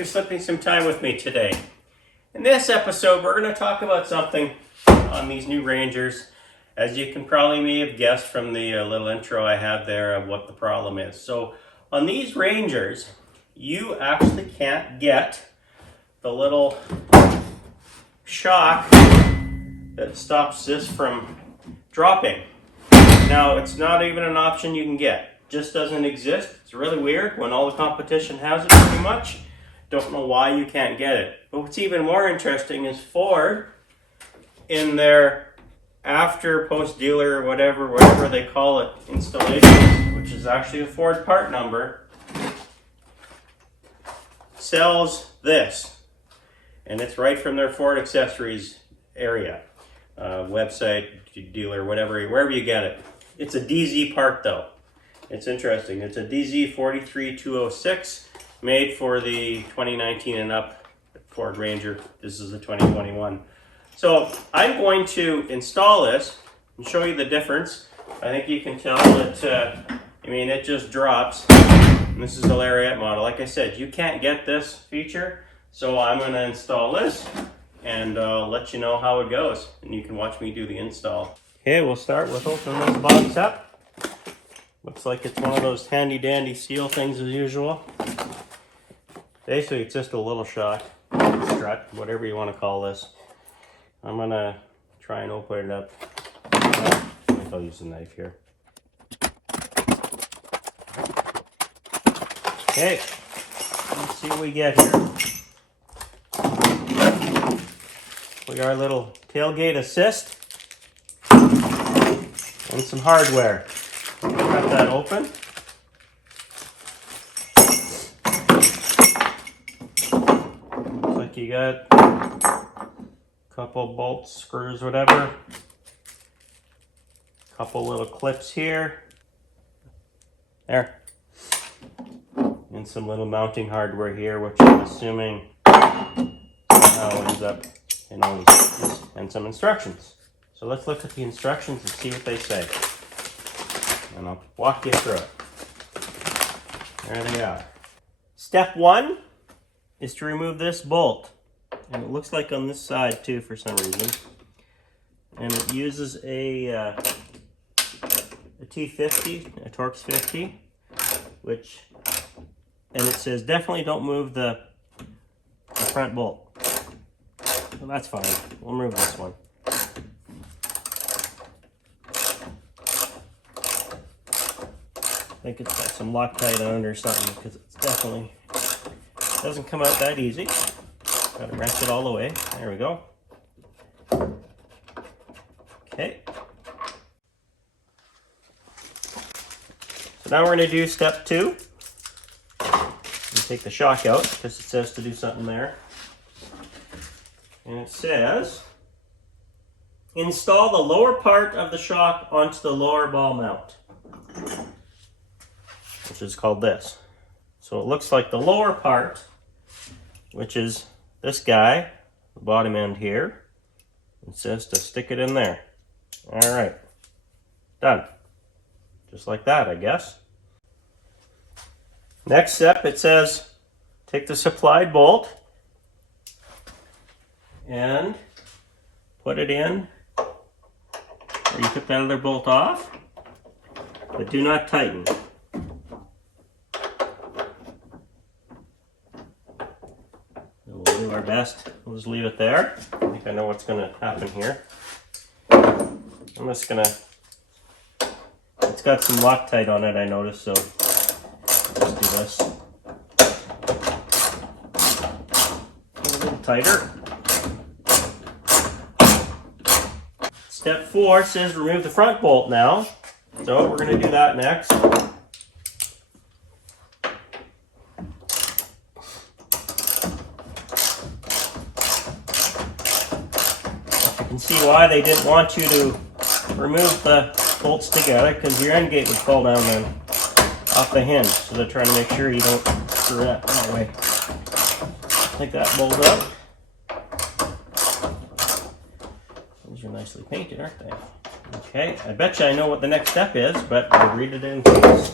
for slipping some time with me today. In this episode, we're going to talk about something on these new Rangers. As you can probably may have guessed from the little intro I had there of what the problem is. So on these Rangers, you actually can't get the little shock that stops this from dropping. Now, it's not even an option you can get. Just doesn't exist. It's really weird when all the competition has it pretty much. Don't know why you can't get it. But what's even more interesting is Ford, in their after post dealer or whatever they call it, installations, which is actually a Ford part number, sells this. And it's right from their Ford accessories area. Website, dealer, wherever you get it. It's a DZ part though. It's interesting. It's a DZ43206 made for the 2019 and up Ford Ranger. This is a 2021. So I'm going to install this and show you the difference. I think you can tell that, it just drops. And this is a Lariat model. Like I said, you can't get this feature. So I'm going to install this and let you know how it goes. And you can watch me do the install. Okay, we'll start with opening this box up. Looks like it's one of those handy dandy seal things as usual. Basically, it's just a little shock, strut, whatever you want to call this. I'm going to try and open it up. I think I'll use a knife here. Okay, let's see what we get here. We got our little tailgate assist and some hardware. Cut that open. Looks like you got a couple bolts, screws, whatever. Couple little clips here. There. And some little mounting hardware here, which I'm assuming ends up in all these, and some instructions. So let's look at the instructions and see what they say. And I'll walk you through it. There they are. Step 1 is to remove this bolt. And it looks like on this side too for some reason. And it uses a T50, a Torx 50, and it says definitely don't move the front bolt. Well, that's fine. We'll remove this one. I think it's got some Loctite on it or something because it's definitely doesn't come out that easy. Got to wrench it all the way. There we go. Okay. So now we're going to do step 2. Take the shock out because it says to do something there. And it says install the lower part of the shock onto the lower ball mount, which is called this. So it looks like the lower part, which is this guy, the bottom end here. It says to stick it in there. All right, done. Just like that, I guess. Next step, it says take the supplied bolt and put it in where you took that other bolt off, but do not tighten. We'll do our best. We'll just leave it there. I think I know what's going to happen here. I'm just going to, it's got some Loctite on it, I noticed, so let's do this. A little tighter. Step 4 says remove the front bolt now. So we're going to do that next. You can see why they didn't want you to remove the bolts together, because your end gate would fall down then off the hinge. So they're trying to make sure you don't screw that way. Take that bolt out. These are nicely painted, aren't they? Okay, I bet you I know what the next step is, but I'll read it in case.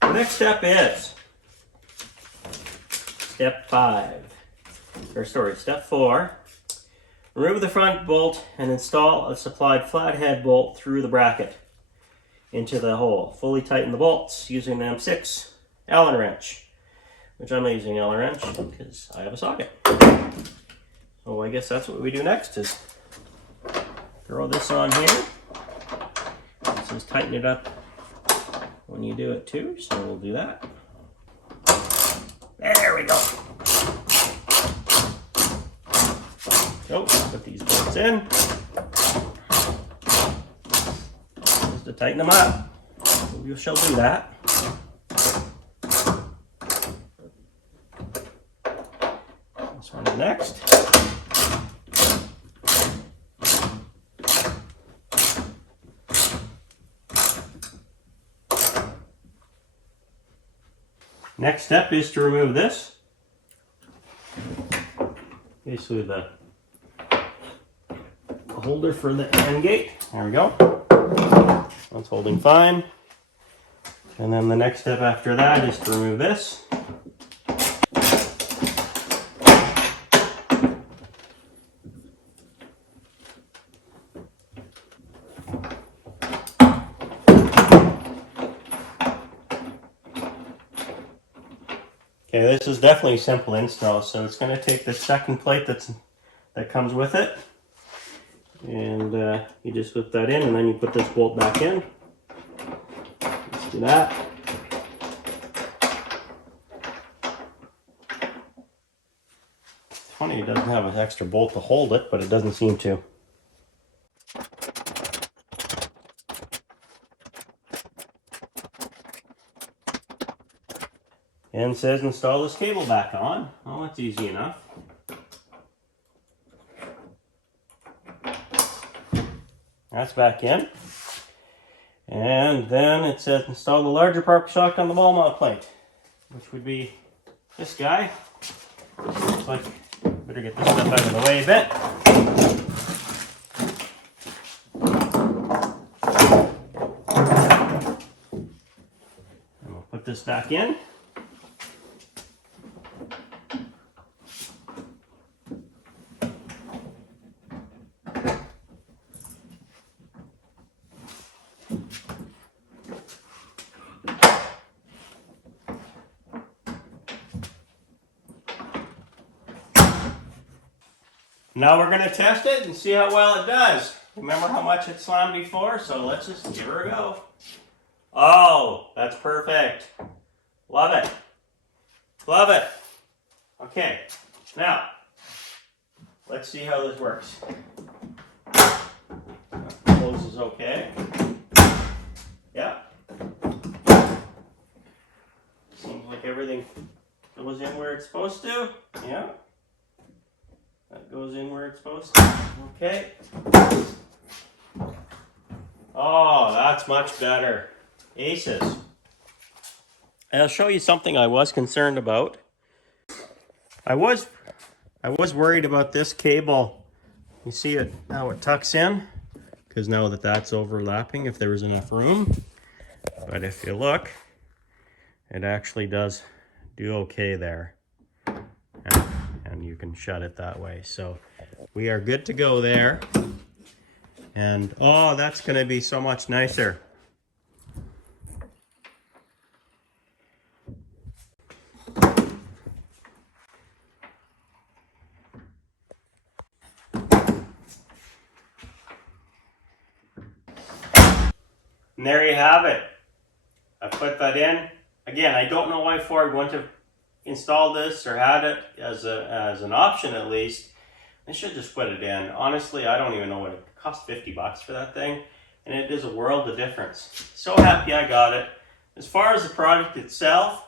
The next step is step 4. Remove the front bolt and install a supplied flathead bolt through the bracket into the hole. Fully tighten the bolts using an M6 Allen wrench, which I'm using Allen wrench because I have a socket. So I guess that's what we do next is throw this on here. This is tighten it up when you do it too, so we'll do that. There we go. So put these bolts in just to tighten them up. We shall do that. This one is next. Next step is to remove this. Basically the holder for the end gate. There we go. That's holding fine. And then the next step after that is to remove this. Okay, this is definitely a simple install, so it's going to take the second plate that comes with it, and you just put that in, and then you put this bolt back in. Let's do that. It's funny it doesn't have an extra bolt to hold it, but it doesn't seem to. And it says install this cable back on. Oh, that's easy enough. That's back in. And then it says install the larger part shock on the ball mount plate, which would be this guy. Looks like better get this stuff out of the way a bit. And we'll put this back in. Now we're going to test it and see how well it does. Remember how much it slammed before, so let's just give her a go. Oh, that's perfect. Love it. Love it. Okay, now let's see how this works. Closes okay. Yeah. Seems like everything goes in where it's supposed to. Yeah. That goes in where it's supposed to. Okay. Oh, that's much better. Aces. I'll show you something I was concerned about. I was worried about this cable. You see it how it tucks in? Because now that that's overlapping, if there was enough room. But if you look, it actually does do okay there. And you can shut it that way. So we are good to go there. And oh, that's going to be so much nicer. And there you have it. I put that in. Again, I don't know why Ford wouldn't have installed this or had it as an option at least. They should just put it in. Honestly, I don't even know what it cost. $50 for that thing, and it is a world of difference. So happy I got it. As far as the product itself,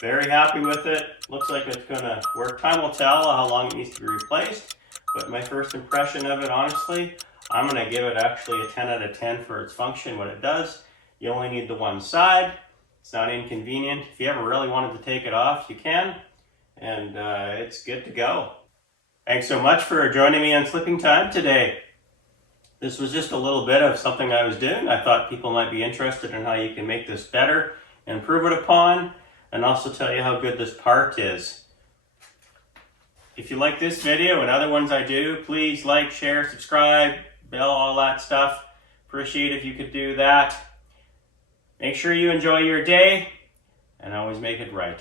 very happy with it. Looks like it's gonna work. Time will tell how long it needs to be replaced, but my first impression of it, honestly, I'm gonna give it actually a 10 out of 10 for its function, what it does. You only need the one side. It's not inconvenient. If you ever really wanted to take it off, you can. And it's good to go. Thanks so much for joining me on Slipping Time today. This was just a little bit of something I was doing. I thought people might be interested in how you can make this better and improve it upon, and also tell you how good this part is. If you like this video and other ones I do, please like, share, subscribe, bell, all that stuff. Appreciate if you could do that. Make sure you enjoy your day and always make it right.